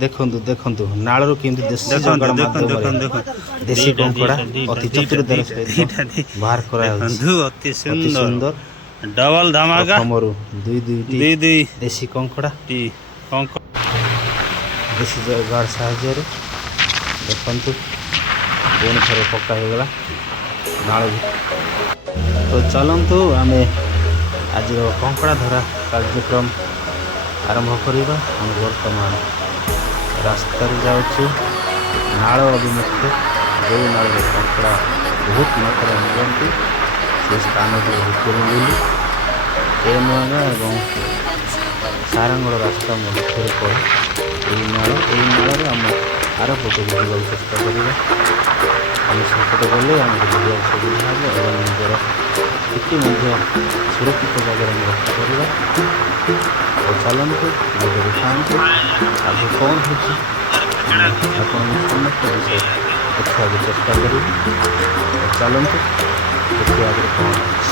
ଦେଖନ୍ତୁ ଦେଖନ୍ତୁ ନାଳରୁ କେମିତି ଦେଶୀ ଦେଖନ୍ତୁ ଜଗାଡ଼ ଦେଖନ୍ତୁ ମାଧ୍ୟମରେ ଦେଖନ୍ତୁ ଦେଶୀ କଙ୍କଡ଼ା ଅତି ଚତୁରତାର ସହିତ ବାହାର କରାଯାଉଛି। ଦେଖନ୍ତୁ ଅତି ଅତି ସୁନ୍ଦର ଡବଲ ଧାମାକା ପ୍ରଥମରୁ ଦୁଇଟି ଦୁଇ ଦେଶୀ କଙ୍କଡ଼ା କଙ୍କ ଦେଶୀ ଜଗାଡ଼ ସାହାଯ୍ୟରେ ଦେଖନ୍ତୁ ପୁଣି ଥରେ ପକ୍କା ହେଇଗଲା ନାଳ। ତ ଚାଲନ୍ତୁ ଆମେ ଆଜିର କଙ୍କଡ଼ା ଧରା କାର୍ଯ୍ୟକ୍ରମ ଆରମ୍ଭ କରିବା। ଆମେ ବର୍ତ୍ତମାନ ରାସ୍ତାରେ ଯାଉଛୁ ନାଳ ଅଭିମୁଖେ, ଯେଉଁ ନାଳରେ କଙ୍କଡ଼ା ବହୁତ ମାତ୍ରାରେ ମିଳନ୍ତି ସେ ସ୍ଥାନଟି ଭିତରୁ ବୁଲି ଏ ନୂଆଗାଁ ଏବଂ ସାରଙ୍ଗଡ଼ ରାସ୍ତା ମଧ୍ୟରେ ପଡ଼େ ଏହି ନାଳରେ ଆମେ ଆର ପଟକୁ ଯିବାକୁ ଚେଷ୍ଟା କରିବା। ଆମେ ସେପଟେ ଗଲେ ଆମକୁ ବୁଲିବାକୁ ସୁବିଧା ହେବ ଏବଂ ନିଜର ସ୍ଥିତି ମଧ୍ୟ ସୁରକ୍ଷିତ ଜାଗାରେ ଆମେ ରଖିପାରିବା। ତ ଚାଲନ୍ତୁ ଭିଡ଼ିଓରେ ଥାଆନ୍ତୁ, ଆଗକୁ କ'ଣ ହେଉଛି ଆମେ ଆପଣଙ୍କୁ ସମସ୍ତ ବିଷୟ ଦେଖିବାକୁ ଚେଷ୍ଟା କରିବୁ। ତ ଚାଲନ୍ତୁ ଦେଖିବା ଆଗରେ କ'ଣ ହେଉଛି।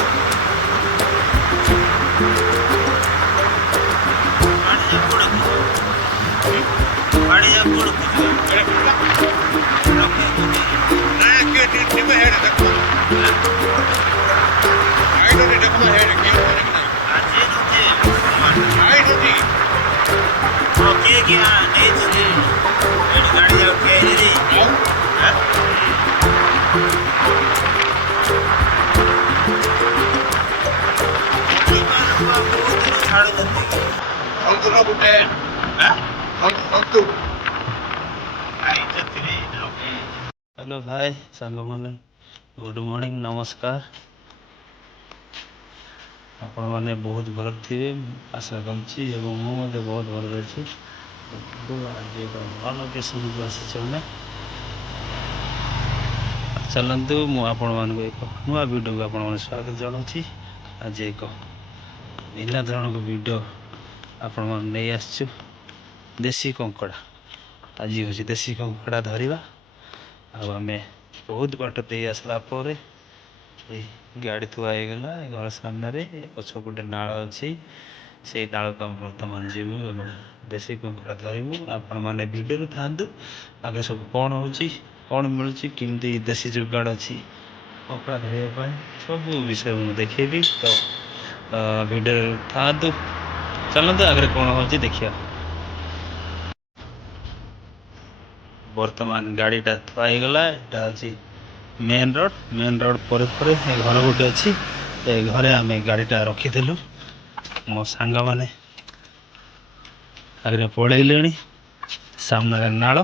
ହ୍ୟାଲୋ ଭାଇ ସାଙ୍ଗମାନେ, ଗୁଡ଼ ମର୍ଣ୍ଣିଂ, ନମସ୍କାର। ଆପଣମାନେ ବହୁତ ଭଲ ଥିବେ ଆଶା କରୁଛି ଏବଂ ମୁଁ ମଧ୍ୟ ବହୁତ ଭଲରେ ଅଛି। ଆଜି ଏକ ନୂଆ ଲୋକେସନକୁ ଆସିଛୁ ଆମେ। ଚାଲନ୍ତୁ ମୁଁ ଆପଣମାନଙ୍କୁ ଏକ ନୂଆ ଭିଡ଼ିଓକୁ ଆପଣମାନଙ୍କୁ ସ୍ୱାଗତ ଜଣାଉଛି। ଆଜି ଏକ ଭିନ୍ନ ଧରଣର ଭିଡ଼ିଓ ଆପଣମାନେ ନେଇ ଆସିଛୁ। ଦେଶୀ କଙ୍କଡ଼ା, ଆଜି ହେଉଛି ଦେଶୀ କଙ୍କଡ଼ା ଧରିବା। ଆଉ ଆମେ ବହୁତ ବାଟ ଦେଇ ଆସିଲା ପରେ ଏଇ ଗାଡ଼ି ଥୁଆ ହେଇଗଲା ଏ ଘର ସାମ୍ନାରେ, ପଛପଟେ ନାଳ ଅଛି। ସେଇ ନାଳକୁ ଆମେ ବର୍ତ୍ତମାନ ଯିବୁ ଏବଂ ଦେଶୀ କଙ୍କଡ଼ା ଧରିବୁ। ଆପଣମାନେ ଭିଡ଼ିଓରେ ଥାଆନ୍ତୁ, ଆଗେ ସବୁ କ'ଣ ହେଉଛି, କ'ଣ ମିଳୁଛି, କେମିତି ଦେଶୀ ଯୋଗାଡ଼ ଅଛି କଙ୍କଡ଼ା ଧରିବା ପାଇଁ, ସବୁ ବିଷୟ ମୁଁ ଦେଖେଇବି। ତ ଭିଡ଼ିଓରେ ଥାଆନ୍ତୁ, ଚାଲନ୍ତୁ ଆଗରେ କ'ଣ ହେଉଛି ଦେଖିବା। ବର୍ତ୍ତମାନ ଗାଡ଼ିଟା ଥୁଆ ହେଇଗଲା। ଏଇଟା ହେଉଛି ମେନ୍ ରୋଡ଼ ପରେ ପରେ ଏ ଘର ଗୋଟେ ଅଛି। ଏ ଘରେ ଆମେ ଗାଡ଼ିଟା ରଖିଥିଲୁ। ମୋ ସାଙ୍ଗମାନେ ଆଗରେ ପଳେଇଲେଣି, ସାମ୍ନାରେ ନାଳ।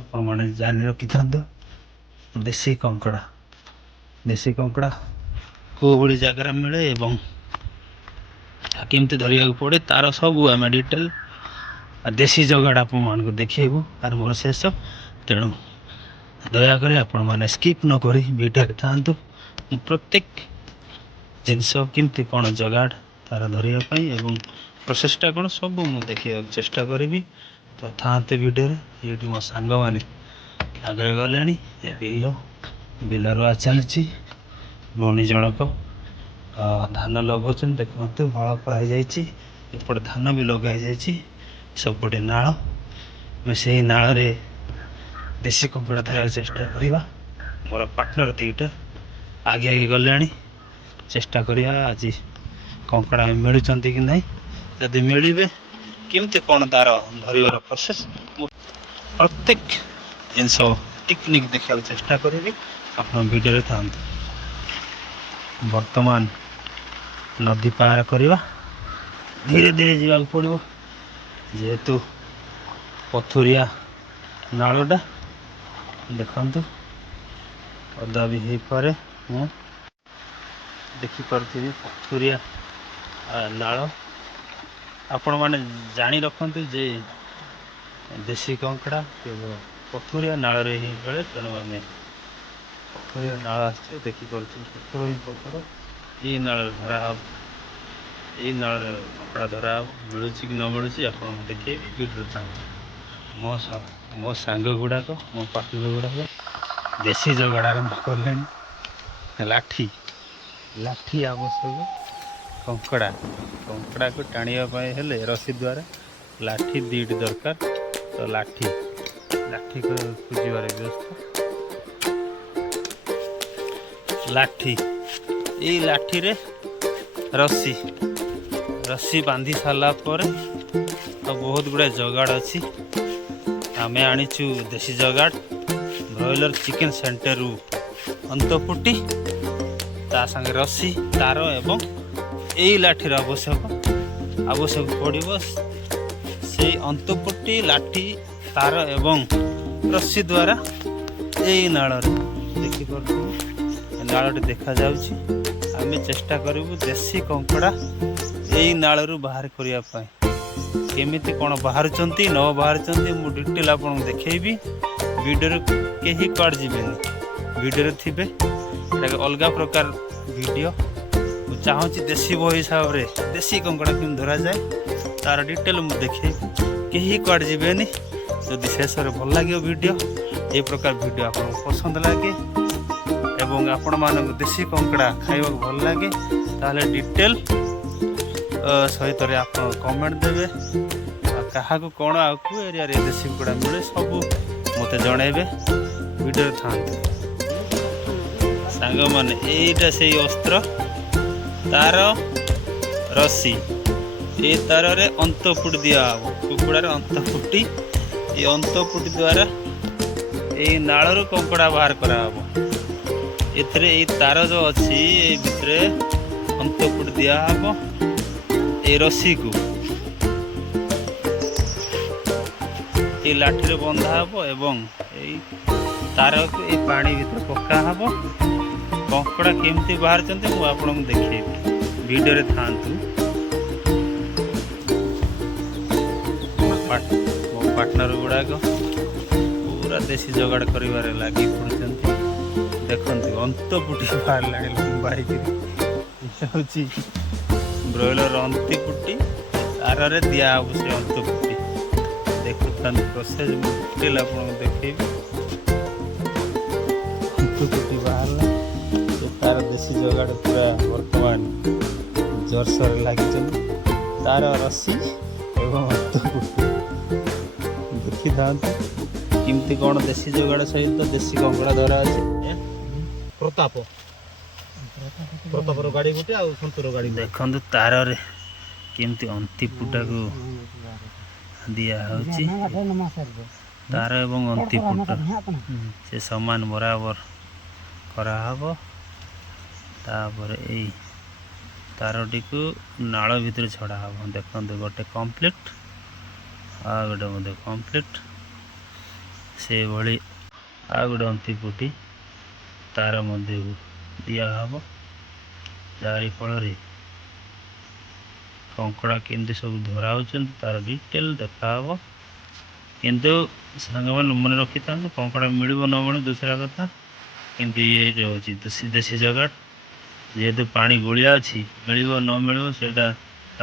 ଆପଣମାନେ ଜାଣି ରଖିଥାନ୍ତୁ, ଦେଶୀ କଙ୍କଡ଼ା କେଉଁ ଭଳି ଜାଗାରେ ମିଳେ ଏବଂ କେମିତି ଧରିବାକୁ ପଡ଼େ, ତାର ସବୁ ଆମେ ଡିଟେଲ ଦେଶୀ ଜଗାଡ଼ ଆପଣମାନଙ୍କୁ ଦେଖେଇବୁ ଆରମ୍ଭରୁ ଶେଷ। ତେଣୁ ଦୟାକରି ଆପଣମାନେ ସ୍କିପ୍ ନକରି ଭିଡ଼ିଓରେ ଥାଆନ୍ତୁ। ମୁଁ ପ୍ରତ୍ୟେକ ଜିନିଷ କେମିତି କ'ଣ ଜଗାଡ଼ ତାର ଧରିବା ପାଇଁ ଏବଂ ପ୍ରୋସେସଟା କ'ଣ ସବୁ ମୁଁ ଦେଖେଇବାକୁ ଚେଷ୍ଟା କରିବି। ତ ଥାଆନ୍ତି ଭିଡ଼ିଓରେ। ଏଇଠି ମୋ ସାଙ୍ଗମାନେ ଆଗରେ ଗଲେଣି। ଏ ବିଲ ରୁଆ ଚାଲିଛି। ଭଉଣୀ ଜଣକ ଧାନ ଲଗାଉଛନ୍ତି, ଦେଖନ୍ତୁ ହଳ କରାଯାଇଛି। ଏପଟେ ଧାନ ବି ଲଗା ହେଇଯାଇଛି, ସବୁପଟେ ନାଳ। ଆମେ ସେଇ ନାଳରେ ଦେଶୀ କଙ୍କଡ଼ା ଧରିବାକୁ ଚେଷ୍ଟା କରିବା। ମୋର ପାର୍ଟନର ଦୁଇଟା ଆଗେ ଗଲେଣି। ଚେଷ୍ଟା କରିବା ଆଜି କଙ୍କଡ଼ା ମିଳୁଛନ୍ତି କି ନାହିଁ, ଯଦି ମିଳିବେ କେମିତି କ'ଣ ତାର ଧରିବାର ପ୍ରୋସେସ୍, ମୁଁ ପ୍ରତ୍ୟେକ ଜିନିଷ ଟେକ୍ନିକ୍ ଦେଖିବାକୁ ଚେଷ୍ଟା କରିବି। ଆପଣ ଭିଡ଼ିଓରେ ଥାଆନ୍ତୁ। ବର୍ତ୍ତମାନ ନଦୀ ପାର କରିବା, ଧୀରେ ଧୀରେ ଯିବାକୁ ପଡ଼ିବ ଯେହେତୁ ପଥୁରିଆ ନାଳଟା। ଦେଖନ୍ତୁ ଓଦା ବି ହେଇପାରେ, ମୁଁ ଦେଖିପାରୁଥିବି ପଥୁରିଆ ନାଳ। ଆପଣମାନେ ଜାଣି ରଖନ୍ତୁ ଯେ ଦେଶୀ କଙ୍କଡ଼ା କେବଳ ପଥୁରିଆ ନାଳରେ ହିଁ ମିଳେ। ତେଣୁ ଆମେ ପଥୁରିଆ ନାଳ ଆସିଛୁ, ଦେଖିପାରୁଛୁ ପଥର ହିଁ ପଥର। ଏଇ ନାଳରେ ଧରା ହେବ, ଏଇ ନାଳରେ କଙ୍କଡ଼ା ଧରା ହେବ। ମିଳୁଛି କି ନ ମିଳୁଛି ଆପଣଙ୍କୁ ଦେଖେଇବି, ଭିଡ଼ିଓରେ ଥାଆନ୍ତୁ। ମୋ ସାଙ୍ଗ ଗୁଡ଼ାକ, ମୋ ପାର୍ଟନର ଗୁଡ଼ାକ ଦେଶୀ ଜଗାଡ଼ ଆରମ୍ଭ କଲେଣି। ଲାଠି ଆବଶ୍ୟକ, କଙ୍କଡ଼ା କଙ୍କଡ଼ାକୁ ଟାଣିବା ପାଇଁ ହେଲେ ରସି ଦ୍ୱାରା ଲାଠି ଦୁଇଟି ଦରକାର। ତ ଲାଠି ଖୋଜିବାର ବ୍ୟବସ୍ଥା। ଲାଠି, ଏଇ ଲାଠିରେ ରସି ବାନ୍ଧି ସାରିଲା ପରେ ଆଉ ବହୁତ ଗୁଡ଼ାଏ ଜଗାଡ଼ ଅଛି। ଆମେ ଆଣିଛୁ ଦେଶୀ ଜଗାଡ଼ ବ୍ରଏଲର ଚିକେନ୍ ସେଣ୍ଟରରୁ ଅନ୍ତପୁଟି, ତା ସାଙ୍ଗେ ରସି, ତାର ଏବଂ ଏଇ ଲାଠିର ଆବଶ୍ୟକ ପଡ଼ିବ। ସେଇ ଅନ୍ତପୁଟି, ଲାଠି, ତାର ଏବଂ ରସି ଦ୍ୱାରା ଏଇ ନାଳରେ ଦେଖିପାରୁଥିବୁ, ନାଳଟି ଦେଖାଯାଉଛି। ଆମେ ଚେଷ୍ଟା କରିବୁ ଦେଶୀ କଙ୍କଡ଼ା ଏଇ ନାଳରୁ ବାହାର କରିବା ପାଇଁ। କେମିତି କ'ଣ ବାହାରୁଛନ୍ତି ନ ବାହାରୁଛନ୍ତି ମୁଁ ଡିଟେଲ୍ ଆପଣଙ୍କୁ ଦେଖେଇବି। ଭିଡ଼ିଓରେ କେହି କୁଆଡ଼େ ଯିବେନି, ଭିଡ଼ିଓରେ ଥିବେ। ଏଇଟା ଅଲଗା ପ୍ରକାର ଭିଡ଼ିଓ। ମୁଁ ଚାହୁଁଛି ଦେଶୀ ବହି ହିସାବରେ ଦେଶୀ କଙ୍କଡ଼ା କେମିତି ଧରାଯାଏ ତାର ଡିଟେଲ୍ ମୁଁ ଦେଖେଇବି। କେହି କୁଆଡ଼େ ଯିବେନି। ଯଦି ଶେଷରେ ଭଲ ଲାଗିବ ଭିଡ଼ିଓ, ଏ ପ୍ରକାର ଭିଡ଼ିଓ ଆପଣଙ୍କୁ ପସନ୍ଦ ଲାଗେ ଏବଂ ଆପଣମାନଙ୍କୁ ଦେଶୀ କଙ୍କଡ଼ା ଖାଇବାକୁ ଭଲ ଲାଗେ, ତାହେଲେ ଡିଟେଲ୍ ସହିତରେ ଆପଣ କମେଣ୍ଟ ଦେବେ। ଆଉ କାହାକୁ କ'ଣ ଆଉ କେଉଁ ଏରିଆରେ ଦେଶୀ କୁକୁଡ଼ା ମିଳେ ସବୁ ମୋତେ ଜଣାଇବେ। ଭିଡ଼ିଓରେ ଥାଆନ୍ତୁ ସାଙ୍ଗମାନେ। ଏଇଟା ସେଇ ଅସ୍ତ୍ର, ତାର ରସି, ଏ ତାରରେ ଅନ୍ତପୁଟି ଦିଆହେବ। କୁକୁଡ଼ାର ଅନ୍ତପୁଟି, ଏ ଅନ୍ତପୁଟି ଦ୍ୱାରା ଏଇ ନାଳରୁ କଙ୍କଡ଼ା ବାହାର କରାହେବ। ଏଥିରେ ଏଇ ତାର ଯେଉଁ ଅଛି, ଏଇ ଭିତରେ ଅନ୍ତପୁଟି ଦିଆହେବ। ଏ ରସିକୁ ଏଇ ଲାଠିରେ ବନ୍ଧା ହେବ ଏବଂ ଏଇ ତାରକୁ ଏଇ ପାଣି ଭିତରେ ପକା ହେବ। କଙ୍କଡ଼ା କେମିତି ବାହାରୁଛନ୍ତି ମୁଁ ଆପଣଙ୍କୁ ଦେଖେଇବି। ଭିଡ଼ିଓରେ ଥାଆନ୍ତୁ। ମୋ ପାର୍ଟନର ଗୁଡ଼ାକ ପୁରା ଦେଶୀ ଜଗାଡ଼ କରିବାରେ ଲାଗି ପଡ଼ିଛନ୍ତି। ଦେଖନ୍ତୁ ଅନ୍ତପୁଟି ବାହାରିଲାଣି ଲମ୍ବା ହେଇକିରି। ହେଉଛି ବ୍ରଏଲର ଅନ୍ତପୁଟି, ତାରରେ ଦିଆହେବ ସେ ଅନ୍ତପୁଟି। ଦେଖୁଥାନ୍ତୁ ପ୍ରୋସେସ୍, ମୁଁ ଡିଟେଲ୍ ଆପଣଙ୍କୁ ଦେଖେଇବି। ଅନ୍ତପୁଟି ବାହାରିଲା, ତାର ଦେଶୀ ଜଗାଡ଼ ପୁରା ବର୍ତ୍ତମାନ ଜୋରସୋରରେ ଲାଗିଛନ୍ତି। ତାର ରସି ଏବଂ ଅନ୍ତପୁଟି ଦେଖିଥାନ୍ତୁ କେମିତି କ'ଣ ଦେଶୀ ଜଗାଡ଼ ସହିତ ଦେଶୀ କଙ୍କଡ଼ା ଧରା ଅଛି। ପ୍ରତାପର ଗାଡ଼ି ଗୋଟେ ଆଉ ସନ୍ତୁର ଗାଡ଼ି। ଦେଖନ୍ତୁ ତାରରେ କେମିତି ଅନ୍ତିପୁଟାକୁ ଦିଆହେଉଛି। ତାର ଏବଂ ଅନ୍ତିପୁଟ ସେ ସମାନ ବରାବର କରାହେବ। ତାପରେ ଏଇ ତାରଟିକୁ ନାଳ ଭିତରେ ଛଡ଼ା ହେବ। ଦେଖନ୍ତୁ ଗୋଟେ କମ୍ପ୍ଲିଟ୍, ଆଉ ଗୋଟେ ମଧ୍ୟ କମ୍ପ୍ଲିଟ୍। ସେଭଳି ଆଉ ଗୋଟେ ଅନ୍ତିପୁଟି ତାର ମଧ୍ୟକୁ ଦିଆହେବ, ଯାହାରି ଫଳରେ କଙ୍କଡ଼ା କେମିତି ସବୁ ଧରା ହେଉଛନ୍ତି ତାର ଡିଟେଲ୍ ଦେଖାହେବ। କିନ୍ତୁ ସାଙ୍ଗମାନେ ମନେ ରଖିଥାନ୍ତୁ, କଙ୍କଡ଼ା ମିଳିବ ନ ମିଳିବ ଦୁସରା କଥା, କିନ୍ତୁ ଇଏ ହେଉଛି ଦେଶୀ ଜଗାଡ଼। ଯେହେତୁ ପାଣି ଗୋଳିଆ ଅଛି, ମିଳିବ ନ ମିଳିବ ସେଇଟା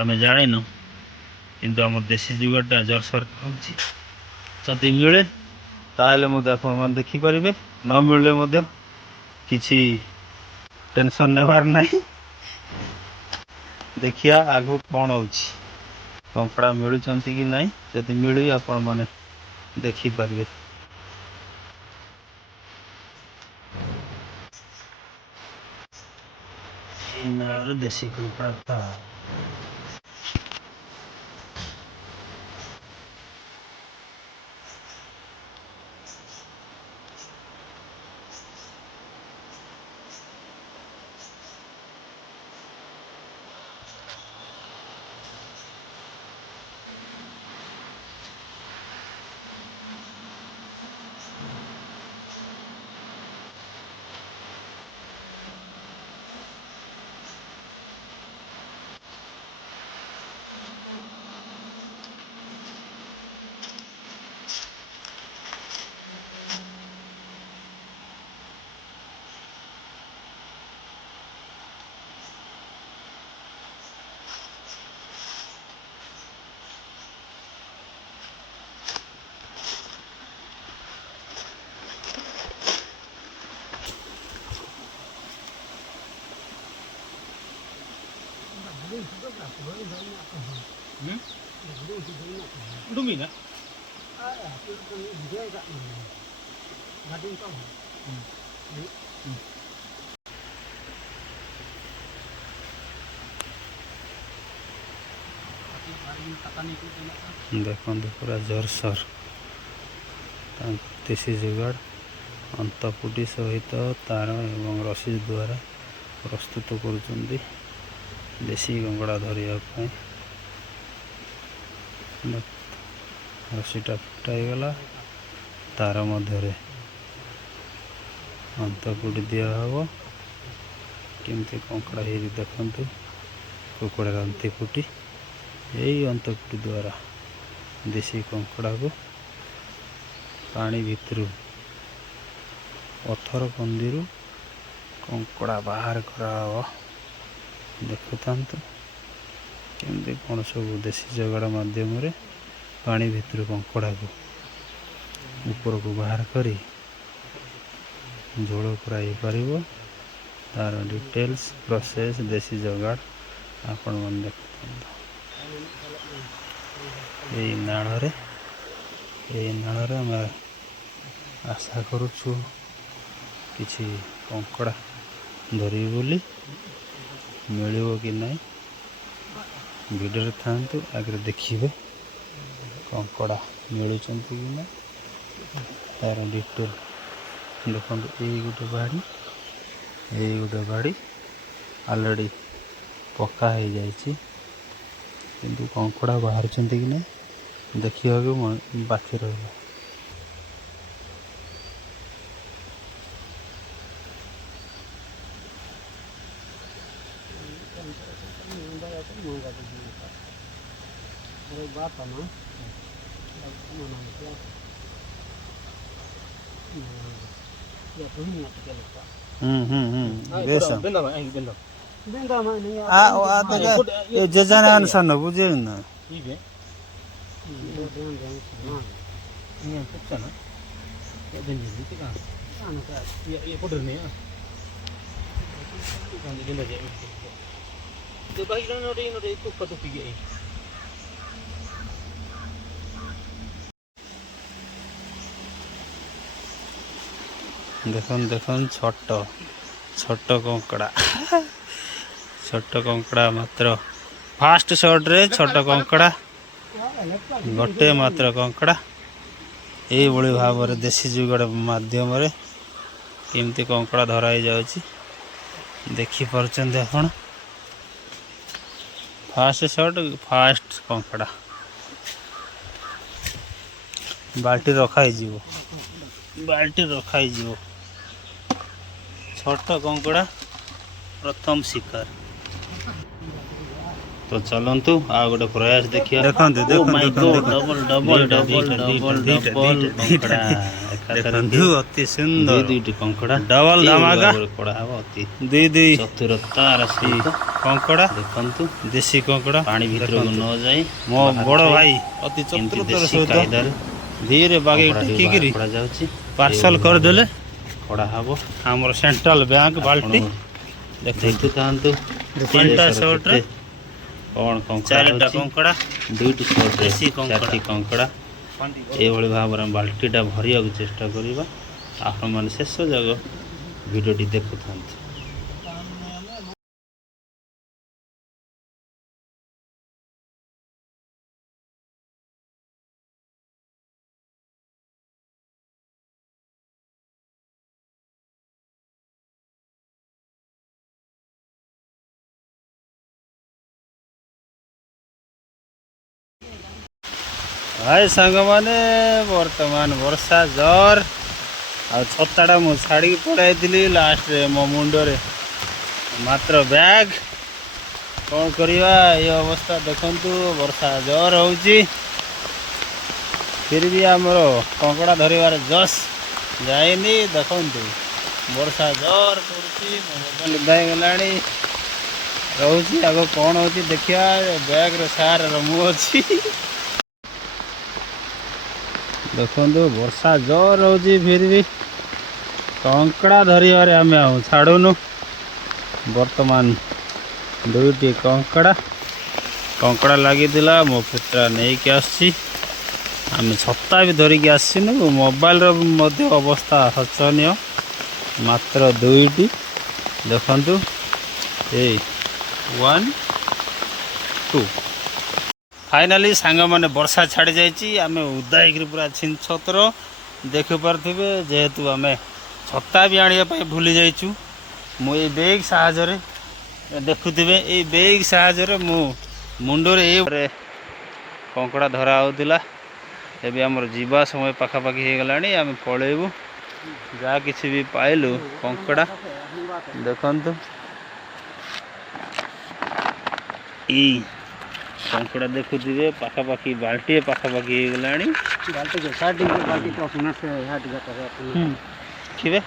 ଆମେ ଜାଣିନୁ, କିନ୍ତୁ ଆମ ଦେଶୀ ଜଗାଡ଼ଟା ଜୋରସୋର ହେଉଛି। ଯଦି ମିଳେ ତାହେଲେ ମଧ୍ୟ ଆପଣମାନେ ଦେଖିପାରିବେ, ନ ମିଳିଲେ ମଧ୍ୟ କିଛି ଟେନସନ୍ ନେବାର ନାହିଁ। ଦେଖିବା ଆଗକୁ କ'ଣ ହେଉଛି, କଙ୍କଡ଼ା ମିଳୁଛନ୍ତି କି ନାହିଁ। ଯଦି ମିଳିବ ଆପଣମାନେ ଦେଖିପାରିବେ। ଦେଶୀ କଙ୍କଡ଼ା डूबी ना देखो पूरा जोरसोर देशी जुगाड़ अंतपुटी सहित तार एवं रसी द्वारा प्रस्तुत कर देशी कंकड़ा धरने रसीटा फुटाईगला तार मध्य अंतपुटी दिहब केमती कंकड़ा ही देखु कुकड़ार अंतपुटी यही अंतपुटी द्वारा देशी कंकड़ा को पानी भितर पत्थर कंदी कंकड़ा बाहर कराव देखुता केमती कौन सब देशी जगाड़ मध्यम पानी भितर कंकड़ा को ऊपर को बाहर करी झोल कराई पार तार डिटेल्स प्रोसेस देशी जगाड़ आपण मन देखुता यही नाल आम आशा करुचु किछि कंकड़ा धरी बोली मिलिबो कि नहीं वीडियो थांतु आगे देखिए कंकड़ा मिलुचंती कि ना तार डिटेल देखो यही गोटे बाड़ी ऑलरेडी पक्का हो जाइए किंतु कंकड़ा बाहर कि नहीं देखा बाकी रहा जजाने अनुसार न बुझे ना देखन देखन छोट छोट कंकड़ा छोट कंकड़ा मात्र फास्ट शॉट रे छोट कंकड़ा गोटे मात्र कंकड़ा यही भाव में देशी जुगाड़ माध्यम केमती कंकड़ा धराई जाउची देखी पारुचंदी आपण फास्ट शॉट फास्ट कंकड़ा बाल्टी रखाई जीवो छोट कंकड़ा प्रथम शिकार तो चलतु आ गोटे प्रयास देखिए अति सुंदर दुईटी कंकड़ा डबल धमाका चतुरता कंकड़ा देखु देशी कंकड़ा पानी भीतर को न जाए मो बड़ भाई अति चतुरतार सहित धीरे बागे टेकिकी पार्सल करदे खड़ा हम आम सेंट्रल बैंक बाल्टी देखते तीनटा शॉट कौन चारिटा कंकड़ा दुईटी शॉट देशी चारटी कंकड़ा ये भाव में बाल्टीटा भरिया चेष्टा करवा आपण मैंने शेष जग भिडियोटी देखु था। हाय सांग माने वर्तमान वर्षा जर आ छताटा मु छाड़ी पड़ाई लास्ट मो मुंडरे मात्र बैग कौन करवा ये अवस्था देखंतु वर्षा जर होची फिर भी आमर कंकड़ा धरिवार जस जाएनी देखंतु वर्षा जर पड़ुची मोबाइल दाई गलानी रोची आगो कौन होची देखिया बैग रे सार रमु अछि देखो वर्षा जोर हो फिर भी कंकड़ा धरिबारे आम छाड़ुनु बर्तमान ଦୁଇଟି କଙ୍କଡ଼ା କଙ୍କଡ଼ା ଲାଗିଥିଲା ମୋ ପୁତ୍ରା ନେଇକି ଆସିଛି। ଆମେ ଛତା ବି ଧରିକି ଆସିନୁ। ମୋବାଇଲର ମଧ୍ୟ ଅବସ୍ଥା ଶୋଚନୀୟ। ମାତ୍ର ଦୁଇଟି ଦେଖନ୍ତୁ, ଏଇ 1 2 ଫାଇନାଲି ସାଙ୍ଗମାନେ ବର୍ଷା ଛାଡ଼ି ଯାଇଛି। ଆମେ ଉଦା ହେଇକିରି ପୁରା ଛିନଛତ୍ର ଦେଖିପାରୁଥିବେ। ଯେହେତୁ ଆମେ ଛତା ବି ଆଣିବା ପାଇଁ ଭୁଲି ଯାଇଛୁ। ମୁଁ ଏଇ ବେଗ୍ ସାହାଯ୍ୟରେ ଦେଖୁଥିବେ, ଏଇ ବେଗ୍ ସାହାଯ୍ୟରେ ମୁଁ ମୁଣ୍ଡରେ ଏ କଙ୍କଡ଼ା ଧରା ହେଉଥିଲା। ଏବେ ଆମର ଯିବା ସମୟ ପାଖାପାଖି ହେଇଗଲାଣି। ଆମେ ପଳେଇବୁ। ଯାହା କିଛି ବି ପାଇଲୁ କଙ୍କଡ଼ା ଦେଖନ୍ତୁ, ଏଇ କଙ୍କଡ଼ା ଦେଖୁଥିବେ ପାଖାପାଖି ବାଲ୍ଟିଏ ପାଖାପାଖି ହେଇଗଲାଣି। ଦେଖିବେ